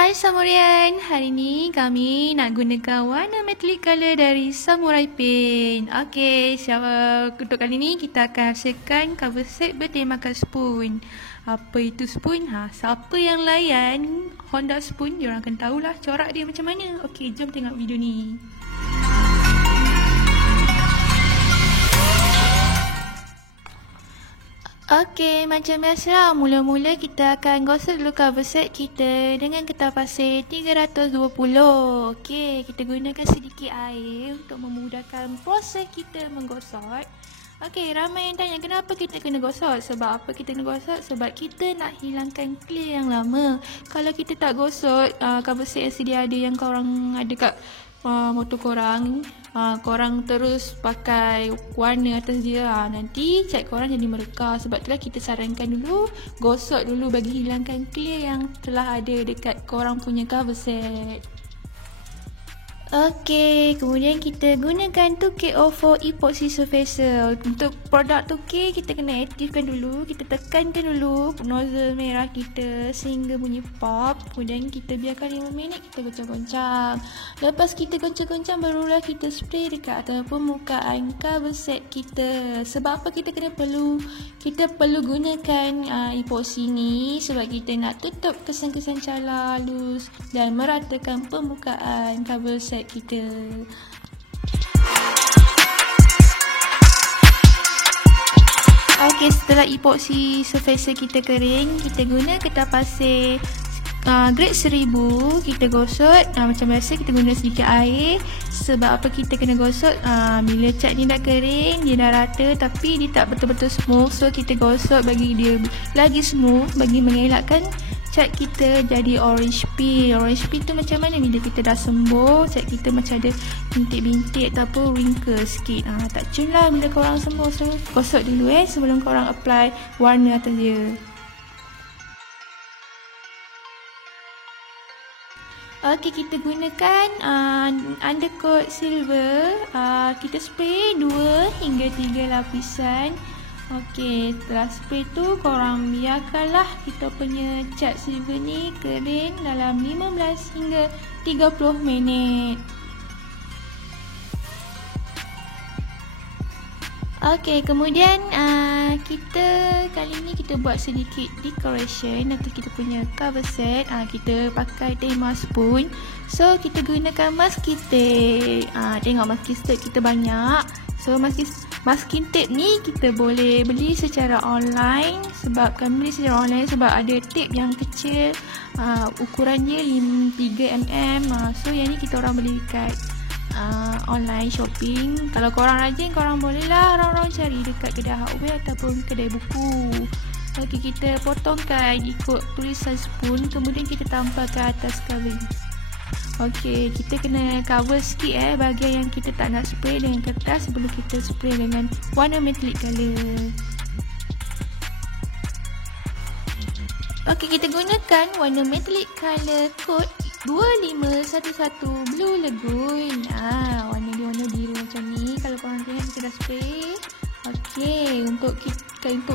Hai Samurian, hari ni kami nak gunakan warna metallic color dari Samurai Paint. Okey, untuk kali ni kita akan hasilkan cover set bertemakan spoon. Apa itu spoon? Siapa yang layan Honda Spoon, diorang akan tahulah corak dia macam mana. Okey, jom tengok video ni. Okey, macam biasa, mula-mula kita akan gosok dulu cover set kita dengan kertas pasir 320. Okey, kita gunakan sedikit air untuk memudahkan proses kita menggosok. Okey, ramai yang tanya kenapa kita kena gosok? Sebab apa kita kena gosok? Sebab kita nak hilangkan clear yang lama. Kalau kita tak gosok, cover set yang sedia ada yang korang ada kat motor korang, korang terus pakai warna atas dia, nanti cat korang jadi merekah. Sebab itulah kita sarankan dulu gosok dulu bagi hilangkan clear yang telah ada dekat korang punya cover set. Okey, kemudian kita gunakan 2KO4 epoxy surfacer. Untuk produk 2K kita kena aktifkan dulu, kita tekankan dulu nozzle merah kita sehingga bunyi pop. Kemudian kita biarkan 5 minit, kita goncang-goncang. Lepas kita goncang-goncang, barulah kita spray dekat atas permukaan cover set kita. Sebab apa kita perlu gunakan epoxy ni? Sebab kita nak tutup kesan-kesan cala halus dan meratakan permukaan cover set kita. Okey, setelah epoxy surfacer kita kering, kita guna kertas pasir grade 1000, kita gosok. Macam biasa kita guna sedikit air. Sebab apa kita kena gosok? Bila cat ni dah kering, dia dah rata tapi dia tak betul-betul smooth. So kita gosok bagi dia lagi smooth, bagi mengelakkan cat kita jadi orange peel. Orange peel tu macam mana? Bila kita dah sembuh, cat kita macam ada bintik-bintik ataupun wrinkle sikit. Tak cun lah bila korang sembuh. So gosok dulu sebelum korang apply warna atas dia. Okey, kita gunakan undercoat silver. Kita spray 2 hingga 3 lapisan. Okey, setelah spray tu korang biarkanlah kita punya cat silver ni kering dalam 15 hingga 30 minit. Okey, kemudian kita kali ni kita buat sedikit decoration atau kita punya cover set. Kita pakai tema spoon. So kita gunakan masking tape. Tengok masking tape kita banyak. So masking tape ni kita boleh beli secara online. Sebab kami beli secara online sebab ada tape yang kecil, ukurannya 3mm. So yang ni kita orang beli dekat online shopping. Kalau korang rajin, korang boleh lah orang-orang cari dekat kedai hardware ataupun kedai buku. Okey, kita potongkan ikut tulisan spoon, kemudian kita tampalkan atas cover. Okey, kita kena cover sikit bahagian yang kita tak nak spray dengan kertas sebelum kita spray dengan warna metallic color. Okey, kita gunakan warna metallic color code 2511 Blue Lagoon. Warna dia warna biru macam ni. Kalau korang tengok kita dah spray. Okey, untuk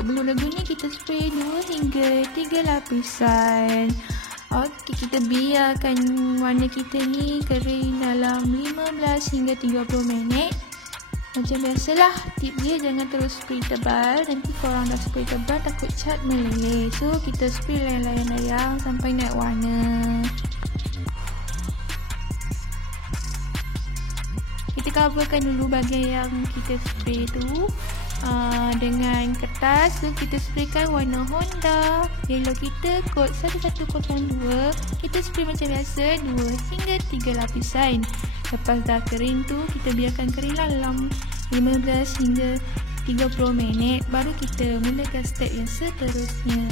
Blue Lagoon ni kita spray 2 hingga 3 lapisan. Okey, kita biarkan warna kita ni kering dalam 15 hingga 30 minit. Macam biasalah, tip dia jangan terus spray tebal. Nanti korang dah spray tebal takut cat meleleh. So kita spray layang-layang sampai naik warna. Kita coverkan dulu bahagian yang kita spray tu dengan kertas. So kita spraykan warna Honda yellow kita kod 1102. Kita spray macam biasa 2 hingga 3 lapisan. Lepas dah kering tu, kita biarkan keringlah dalam 15 hingga 30 minit. Baru kita mulakan step yang seterusnya.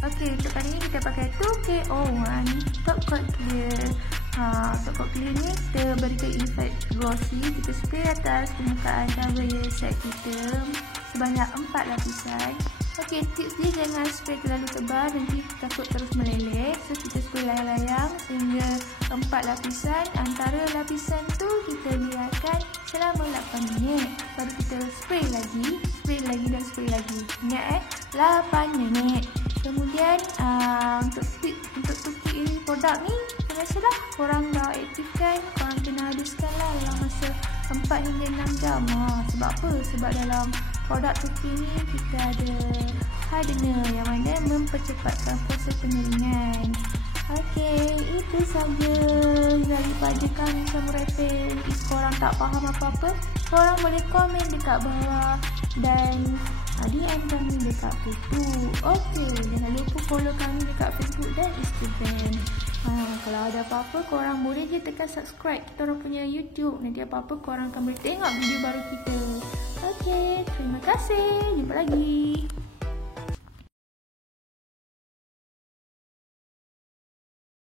Okey, untuk kali ni kita pakai 2KO1 top coat clear. Top coat clear ni kita berikan efek glossy. Kita spray atas permukaan cover set kita sebanyak 4 lapisan. Okey, tips dia jangan spray terlalu tebal, nanti takut terus meleleh. So kita spray layang-layang sehingga 4 lapisan. Antara lapisan tu kita biarkan selama 8 minit. lepas tu kita spray lagi. Ingat 8 minit. Kemudian untuk tukik produk ni, biasalah korang dah aktifkan, korang kena haduskan lah dalam masa 4 hingga 6 jam. Sebab apa? Sebab dalam produk tukik ni kita ada hardener yang mana mempercepatkan proses pengeringan. Okey, itu saja daripada kami Samurai Pen. If korang tak faham apa-apa, korang boleh komen dekat bawah dan DM kami dekat Facebook. Okey, jangan lupa follow kami dekat Facebook dan Instagram. Kalau ada apa-apa, korang boleh je tekan subscribe kita orang punya YouTube. Nanti apa-apa korang akan boleh tengok video baru kita. Okey, terima kasih. Jumpa lagi.